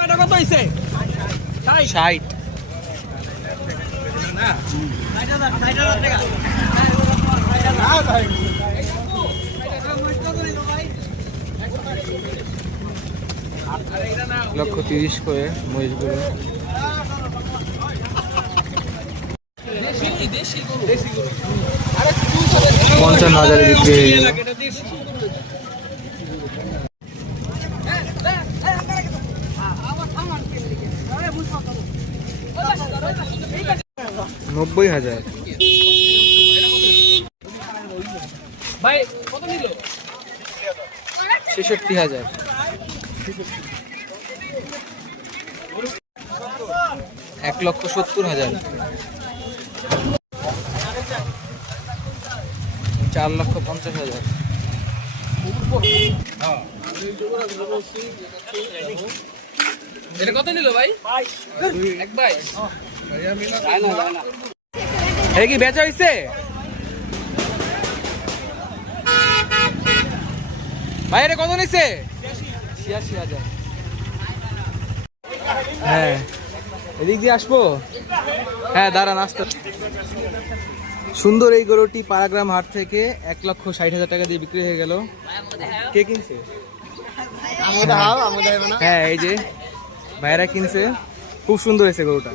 কত ষাট। লক্ষ তিরিশ করে মহিষগুলো। পঞ্চান্ন হাজারে বিক্রি হয়ে গেল। নব্বই হাজার। ছেষট্টি হাজার। এক লক্ষ সত্তর হাজার। চার লক্ষ পঞ্চাশ হাজার। এটা কত নিল ভাই? এক ভাই। এটা কি বেচা হয়েছে ভাই, এটা কত নিছে? ছিয়াশি হাজার। হ্যাঁ। এদিক দিয়ে আসব? হ্যাঁ দাঁড়ান, আসতে। সুন্দর এই গরুটি পারাগ্রাম হাট থেকে এক লক্ষ ষাট হাজার টাকা দিয়ে বিক্রি হয়ে গেল। কে কিনছে? হ্যাঁ এই যে ভাইরা কিনছে। খুব সুন্দর হয়েছে গরুটা।